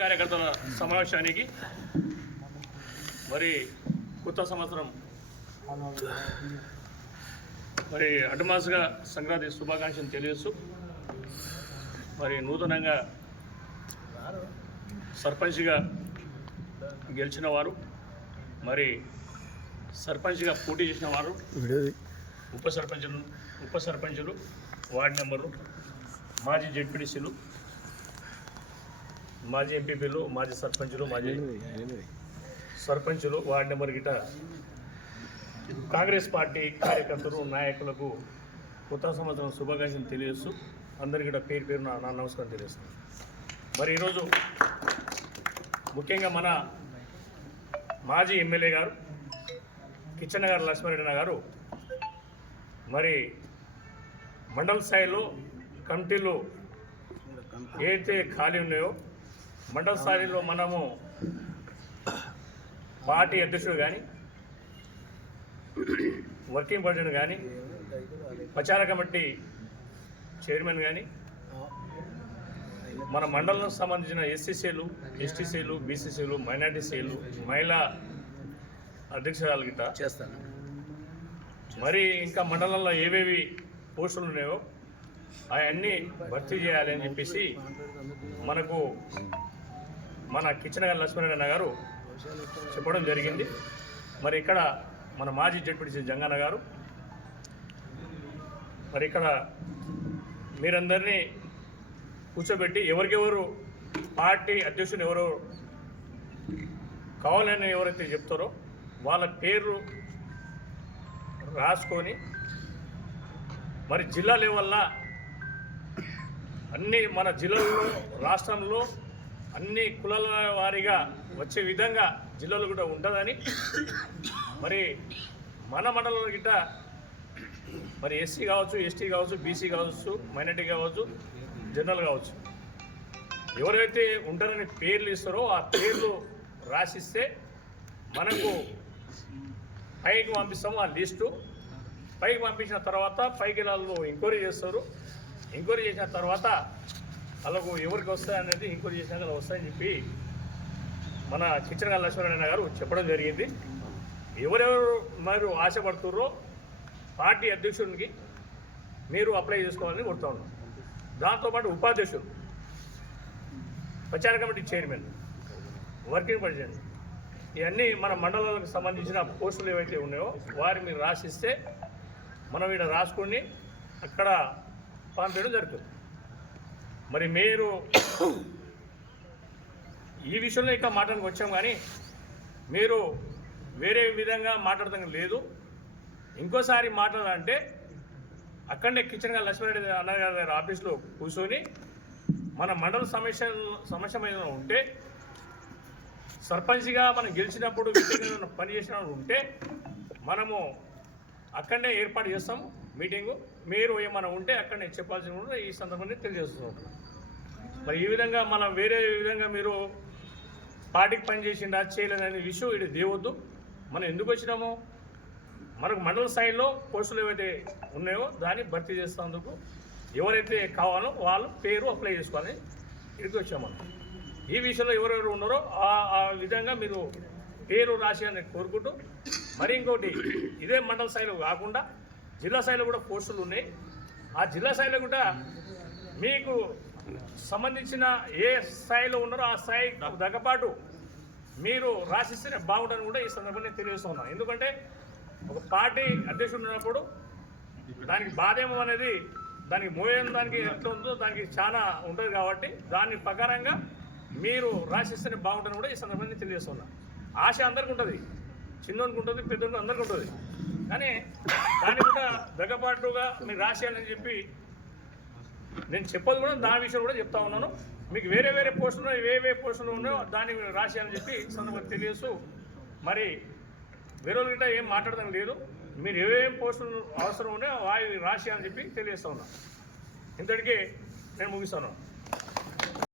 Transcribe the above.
కార్యకర్తల సమావేశానికి మరి కొత్త సంవత్సరం మరి అడ్వాన్స్గా సంక్రాంతి శుభాకాంక్షలు తెలియజేస్తూ మరి నూతనంగా సర్పంచ్గా గెలిచిన వారు మరి సర్పంచ్గా పోటీ చేసిన వారు ఉప సర్పంచులు వార్డు మెంబర్లు మాజీ జెడ్పీటీసీలు మాజీ ఎంపీపీలు మాజీ సర్పంచులు మాజీ సర్పంచులు వార్డు నెంబర్ గిట కాంగ్రెస్ పార్టీ కార్యకర్తలు నాయకులకు కొత్త సంవత్సరం శుభాకాంక్షలు తెలియజేస్తూ అందరికీ పేరు పేరున నా నమస్కారం తెలియజేస్తాను. మరి ఈరోజు ముఖ్యంగా మన మాజీ ఎమ్మెల్యే గారు కిచ్చనగారు లక్ష్మారెడ్డి గారు మరి మండల స్థాయిలో కమిటీలు ఏదైతే ఖాళీ ఉన్నాయో మండల స్థాయిలో మనము పార్టీ అధ్యక్షుడు కానీ వర్కింగ్ ప్రెసిడెంట్ కానీ ప్రచార కమిటీ చైర్మన్ కానీ మన మండలం సంబంధించిన ఎస్సీసీలు ఎస్టీసీలు బీసీసీలు మైనార్టీసీలు మహిళా అధ్యక్షురాలు గిట్ట చేస్తాను. మరి ఇంకా మండలంలో ఏవేవి పోస్టులు ఉన్నాయో అవన్నీ భర్తీ చేయాలి అని చెప్పేసి మనకు మన కిచ్చనగారి లక్ష్మీనారాయణ గారు చెప్పడం జరిగింది. మరి ఇక్కడ మన మాజీ జడ్పీటీసీ జంగన్న గారు మరి ఇక్కడ మీరందరినీ కూర్చోబెట్టి ఎవరికెవరు పార్టీ అధ్యక్షుని ఎవరు కావాలని ఎవరైతే చెప్తారో వాళ్ళ పేరు రాసుకొని మరి జిల్లా లెవెల్లో అన్ని మన జిల్లాల్లో రాష్ట్రంలో అన్ని కులాల వారీగా వచ్చే విధంగా జిల్లాలో కూడా ఉంటుందని మరి మన మండలంలో గిట్ట మరి ఎస్సీ కావచ్చు ఎస్టీ కావచ్చు బీసీ కావచ్చు మైనార్టీ కావచ్చు జనరల్ కావచ్చు ఎవరైతే ఉంటారని పేర్లు ఇస్తారో ఆ పేర్లు రాసిస్తే మనకు పైకి పంపిస్తాము. ఆ లిస్టు పైకి పంపించిన తర్వాత పైకి వాళ్ళు ఎంక్వైరీ చేస్తారు. ఎంక్వైరీ చేసిన తర్వాత వాళ్ళకు ఎవరికి వస్తాయనేది ఎంక్వైరీ చేసినాక అలా వస్తాయని చెప్పి మన కిచ్చనగారి లక్ష్మీనారాయణ గారు చెప్పడం జరిగింది. ఎవరెవరు మీరు ఆశపడుతున్నారో పార్టీ అధ్యక్షునికి మీరు అప్లై చేసుకోవాలని కోరుతా ఉన్నాం. దాంతోపాటు ఉపాధ్యక్షులు, ప్రచార కమిటీ చైర్మన్, వర్కింగ్ ప్రెసిడెంట్ ఇవన్నీ మన మండలాలకు సంబంధించిన పోస్టులు ఏవైతే ఉన్నాయో వారి మీరు రాసిస్తే మనం ఇక్కడ రాసుకొని అక్కడ పంపించడం జరుగుతుంది. మరి మీరు ఈ విషయంలో ఇంకా మాట్లాడానికి వచ్చాం కానీ మీరు వేరే విధంగా మాట్లాడటం లేదు. ఇంకోసారి మాట్లాడాలంటే అక్కడనే కిచ్చనగారి లక్ష్మీరెడ్డి అన్నగారి గారి ఆఫీస్లో కూర్చొని మన మండల సమస్య మీద ఉంటే సర్పంచ్గా మనం గెలిచినప్పుడు పని చేసినప్పుడు ఉంటే మనము అక్కడనే ఏర్పాటు చేస్తాము మీటింగు. మీరు ఏమైనా ఉంటే అక్కడనే చెప్పాల్సి ఉంటే ఈ సందర్భాన్ని తెలియజేస్తున్నాం. మరి ఈ విధంగా మనం వేరే విధంగా మీరు పార్టీకి పనిచేసిండా చేయలేదనే విషయం ఇది దేవద్దు. మనం ఎందుకు వచ్చినామో మనకు మండల స్థాయిలో పోస్టులు ఏవైతే ఉన్నాయో దాన్ని భర్తీ చేసేందుకు ఎవరైతే కావాలో వాళ్ళు పేరు అప్లై చేసుకోవాలని ఇక్కడికి వచ్చాము. ఈ విషయంలో ఎవరెవరు ఉన్నారో ఆ విధంగా మీరు పేరు రాసేయాలని కోరుకుంటూ మరి ఇంకోటి ఇదే మండల స్థాయిలో కాకుండా జిల్లా స్థాయిలో కూడా పోస్టులు ఉన్నాయి. ఆ జిల్లా స్థాయిలో కూడా మీకు సంబంధించిన ఏ స్థాయిలో ఉన్నారో ఆ స్థాయి దగ్గపాటు మీరు రాసిస్తేనే బాగుంటుందని కూడా ఈ సందర్భంగా తెలియజేస్తున్నాను. ఎందుకంటే ఒక పార్టీ అధ్యక్షుడు ఉన్నప్పుడు దానికి బాధ్యమ అనేది దానికి మోయడం దానికి ఎట్లా ఉందో దానికి చాలా ఉంటుంది కాబట్టి దాని ప్రకారంగా మీరు రాసిస్తేనే బాగుంటుందని కూడా ఈ సందర్భంగా తెలియజేస్తున్నాను. ఆశ అందరికీ ఉంటుంది, చిన్నోనికి ఉంటుంది, పెద్దోనికి అందరికీ ఉంటుంది. కానీ దాన్ని కూడా దగ్గపాటుగా మీరు రాసేయాలని చెప్పి నేను చెప్పదు కూడా దాని విషయం కూడా చెప్తా ఉన్నాను. మీకు వేరే వేరే పోస్టులు ఏ పోస్టులు ఉన్నాయో దాన్ని రాసేయాలని చెప్పి సందర్భంగా తెలియజేస్తూ మరి వేరే గిట్ట ఏం మాట్లాడడం లేదు. మీరు ఏమేం పోస్టులు అవసరం ఉన్నాయో అవి రాసేయాలని చెప్పి తెలియజేస్తా ఉన్నాను. ఇంతటికీ నేను ముగిస్తాను.